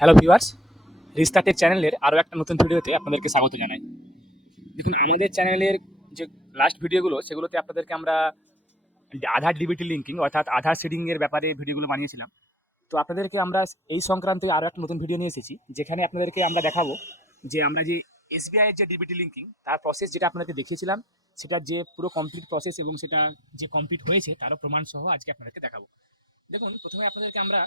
Hello viewers, রিস্টার্টেড চ্যানেলের আরও একটা নতুন ভিডিওতে আপনাদেরকে স্বাগত জানাই। দেখুন, আমাদের চ্যানেলের যে লাস্ট ভিডিওগুলো সেগুলোতে আপনাদেরকে আমরা আধার ডিবিটি লিঙ্কিং অর্থাৎ আধার সিডিংয়ের ব্যাপারে ভিডিওগুলো বানিয়েছিলাম। তো আপনাদেরকে আমরা এই সংক্রান্তে আরও একটা নতুন ভিডিও নিয়ে এসেছি, যেখানে আপনাদেরকে আমরা দেখাবো যে আমরা যে এসবিআই এর যে ডিবিটি লিঙ্কিং তার প্রসেস যেটা আপনাদেরকে দেখিয়েছিলাম, সেটার যে পুরো কমপ্লিট প্রসেস এবং সেটা যে কমপ্লিট হয়েছে তারও প্রমাণ সহ আজকে আপনাদেরকে দেখাবো। দেখুন, প্রথমে আপনাদেরকে আমরা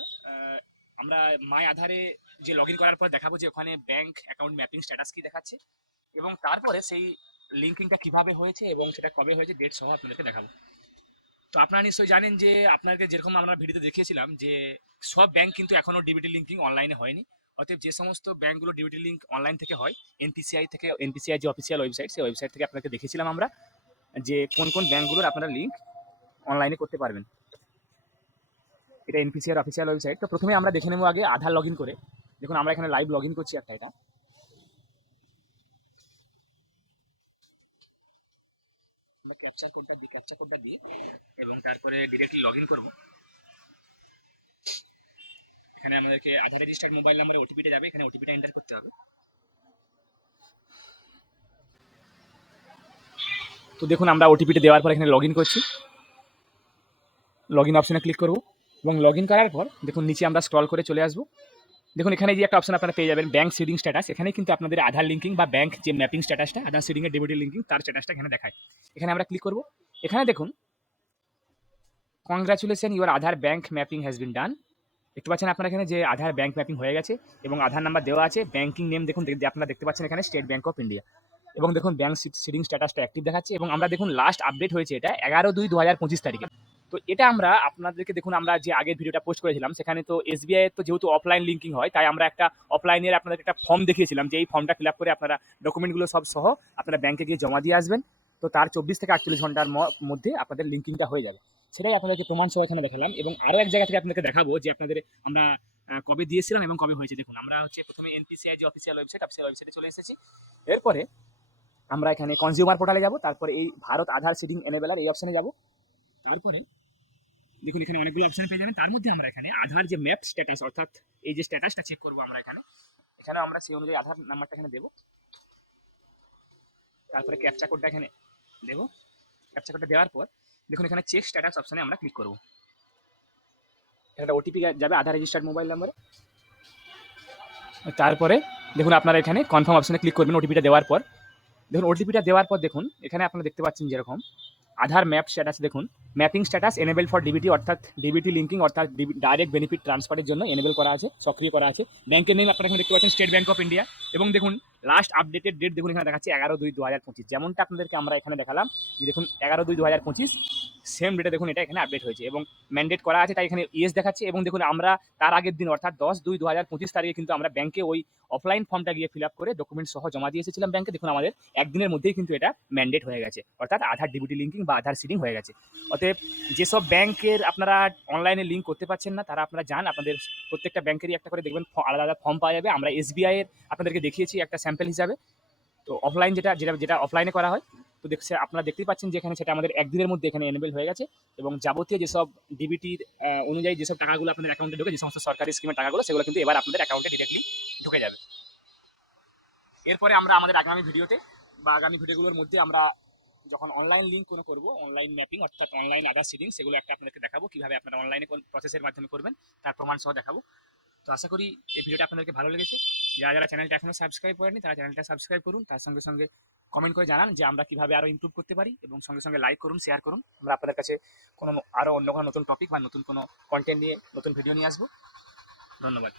আমরা মাই আধারে যে লগ ইন করার পর দেখাবো যে ওখানে ব্যাংক অ্যাকাউন্ট ম্যাপিং স্ট্যাটাস কি দেখাচ্ছে, এবং তারপরে সেই লিঙ্কিংটা কিভাবে হয়েছে এবং সেটা কবে হয়েছে ডেট সহ আপনাদেরকে দেখাবো। তো আপনারা নিশ্চয়ই জানেন যে আপনাদেরকে যেরকম আমরা ভিডিওতে দেখিয়েছিলাম যে সব ব্যাংক কিন্তু এখনও ডিবিটি লিঙ্কিং অনলাইনে হয়নি। অতএব যে সমস্ত ব্যাংকগুলো ডিবিটি লিঙ্ক অনলাইন থেকে হয়, এনপিসিআই যে অফিসিয়াল ওয়েবসাইট, সেই ওয়েবসাইট থেকে আপনাকে দেখিয়েছিলাম আমরা যে কোন কোন ব্যাংকগুলোর আপনারা লিঙ্ক অনলাইনে করতে পারবেন। এটা এনপিসিআর অফিসিয়াল ওয়েবসাইট। তো প্রথমে আমরা দেখে নেবো আগে আধার লগ ইন করে। দেখুন, আমরা এখানে লাইভ লগ ইন করছি একটা, এটা আমরা ক্যাপচা কোডটা দিই এবং তারপরে ডিরেক্টলি লগ ইন করবো। এখানে আমাদেরকে আধার রেজিস্টার্ড মোবাইল নাম্বারে ওটিপিটা যাবে, এখানে ওটিপিটা এন্টার করতে হবে। তো দেখুন, আমরা ওটিপিটা দেওয়ার পর এখানে লগ ইন করছি, লগ ইন অপশনে ক্লিক করবো এবং লগ ইন করার পর দেখুন নিচে আমরা স্ক্রল করে চলে আসবো। দেখুন, এখানে যে একটা অপশন আপনারা পেয়ে যাবেন ব্যাংক সিডিং স্ট্যাটাস, এখানে কিন্তু আপনাদের আধার লিঙ্কিং বা ব্যাংক যে ম্যাপিং স্ট্যাটাসটা আধার সিডিং এর ডিবিটি লিঙ্কিং তার স্ট্যাটাসটা এখানে দেখায়। এখানে আমরা ক্লিক করবো। এখানে দেখুন, congratulation, your Aadhaar bank mapping has been done. দেখতে পাচ্ছেন আপনারা এখানে যে আধার ব্যাংক ম্যাপিং হয়ে গেছে এবং আধার নাম্বার দেওয়া আছে। ব্যাংকিং নেম দেখুন, আপনারা দেখতে পাচ্ছেন এখানে স্টেট ব্যাংক অফ ইন্ডিয়া, এবং দেখুন ব্যাংক সিডিং স্ট্যাটাসটা অ্যাক্টিভ দেখাচ্ছে। এবং আমরা দেখুন লাস্ট আপডেট হয়েছে এটা 11/2/2025 তারিখে। তো এটা আমরা আপনাদেরকে দেখুন, আমরা যে আগের ভিডিওটা পোস্ট করেছিলাম সেখানে তো এসবিআই এর তো যেহেতু অফলাইন লিঙ্কিং হয়, তাই আমরা একটা অফলাইনের আপনাদেরকে একটা ফর্ম দেখিয়েছিলাম যে এই ফর্মটা ফিল আপ করে আপনারা ডকুমেন্টগুলো সব সহ আপনারা ব্যাংকে গিয়ে জমা দিয়ে আসবেন। তো তার 24 থেকে 48 ঘন্টার মধ্যে আপনাদের লিঙ্কিংটা হয়ে যাবে। সেটাই আপনাদেরকে প্রমাণ সহ এখানে দেখালাম, এবং আরও এক জায়গা থেকে আপনাদেরকে দেখাবো যে আপনাদের আমরা কবে দিয়েছিলাম এবং কবে হয়েছে। দেখুন, আমরা হচ্ছে প্রথমে এনপিসিআই যে অফিসিয়াল ওয়েবসাইটে চলে এসেছি। এরপরে আমরা এখানে কনজিউমার পোর্টালে যাব, তারপরে এই ভারত আধার সিডিং এনেবেলার এই অপশনে যাব। তারপরে দেখুন এখানে অনেকগুলো অপশন পেয়ে যাবেন, তার মধ্যে আমরা এখানে আধার যে ম্যাপ স্ট্যাটাস অর্থাৎ এই যে স্ট্যাটাসটা চেক করবো আমরা এখানে আমরা সেই অনুযায়ী আধার নাম্বারটা এখানে দেবো। তারপরে ক্যাপচা কোডটা এখানে দেবো। ক্যাপচা কোডটা দেওয়ার পর দেখুন এখানে চেক স্ট্যাটাস অপশনে আমরা ক্লিক করবো। একটা ওটিপি যাবে আধার রেজিস্টার্ড মোবাইল নাম্বারে। তারপরে দেখুন আপনারা এখানে কনফার্ম অপশনে ক্লিক করবেন ওটিপিটা দেওয়ার পর। দেখুন ওটিপিটা দেওয়ার পর দেখুন এখানে আপনারা দেখতে পাচ্ছেন যেরকম আধার ম্যাপ স্ট্যাটাস, দেখুন mapping status enable for DBT অর্থাৎ ডিবিটি লিঙ্কিং অর্থাৎ ডাইরেক্ট বেনিফিট ট্রান্সফারের জন্য এনেবল করা আছে, সক্রিয় করা আছে। ব্যাংকের নেম আপনারা এখানে দেখতে পাচ্ছেন স্টেট ব্যাংক অফ ইন্ডিয়া, এবং দেখুন লাস্ট আপডেটেড ডেট দেখুন এখানে দেখাচ্ছে 11/2/2025, যেমনটা আপনাদেরকে আমরা এখানে দেখালাম যে দেখুন 11/2/2025 সেম ডেটে দেখুন এটা এখানে আপডেট হয়েছে এবং ম্যান্ডেট করা আছে, তাই এখানে ইয়েস দেখাচ্ছে। এবং দেখুন আমরা তার আগের দিন অর্থাৎ 10/2/2025 তারিখে কিন্তু আমরা ব্যাংকে ওই অফলাইন ফর্মটা গিয়ে ফিল আপ করে ডকুমেন্ট সহ জমা দিয়ে এসেছিলাম ব্যাংকে। দেখুন আমাদের একদিনের মধ্যেই কিন্তু এটা ম্যান্ডেট হয়ে গেছে, অর্থাৎ আধার ডিবিটি লিঙ্কিং বা আধার সিডিং হয়ে গেছে। অতএব যেসব ব্যাংকের আপনারা অনলাইনে লিঙ্ক করতে পারছেন না তারা আপনারা যান, আপনাদের প্রত্যেকটা ব্যাংকেরই একটা করে দেখবেন আলাদা আলাদা ফর্ম পাওয়া যাবে। আমরা এসবিআই এর আপনাদেরকে দেখিয়েছি একটা স্যাম্পল হিসাবে। তো অফলাইন যেটা যেটা যেটা অফলাইনে করা হয়, তো দেখছে আপনারা দেখতেই পাচ্ছেন যে এখানে সেটা আমাদের একদিনের মধ্যে এখানে এনেবল হয়ে গেছে, এবং যাবতীয় যেসব ডিবিটির অনুযায়ী যেসব টাকাগুলো আপনাদের অ্যাকাউন্টে ঢোকে, যে সমস্ত সরকারি স্কিমের টাকাগুলো, সেগুলো কিন্তু এবার আপনাদের অ্যাকাউন্টে ডিরেক্টলি ঢুকে যাবে। এরপরে আমরা আমাদের আগামী ভিডিওতে বা আগামী ভিডিওগুলোর মধ্যে আমরা যখন অনলাইন লিঙ্ক কোনো করবো, অনলাইন ম্যাপিং অর্থাৎ অনলাইন আধার সিডিং, সেগুলো একটা আপনাদেরকে দেখাবো কিভাবে আপনারা অনলাইনে কোন প্রসেসের মাধ্যমে করবেন তার প্রমাণ সহ দেখাবো। তো আশা করি এই ভিডিওটা আপনাদেরকে ভালো লেগেছে। যারা যারা চ্যানেলটা এখনো সাবস্ক্রাইব করেনি তারা চ্যানেলটা সাবস্ক্রাইব করুন, তার সঙ্গে সঙ্গে কমেন্ট করে জানান যে আমরা কিভাবে আরও ইমপ্রুভ করতে পারি, এবং সঙ্গে সঙ্গে লাইক করুন, শেয়ার করুন। আমরা আপনাদের কাছে কোনো আরও অন্য কোনো নতুন টপিক বা নতুন কোনো কন্টেন্ট নিয়ে নতুন ভিডিও নিয়ে আসবো। ধন্যবাদ।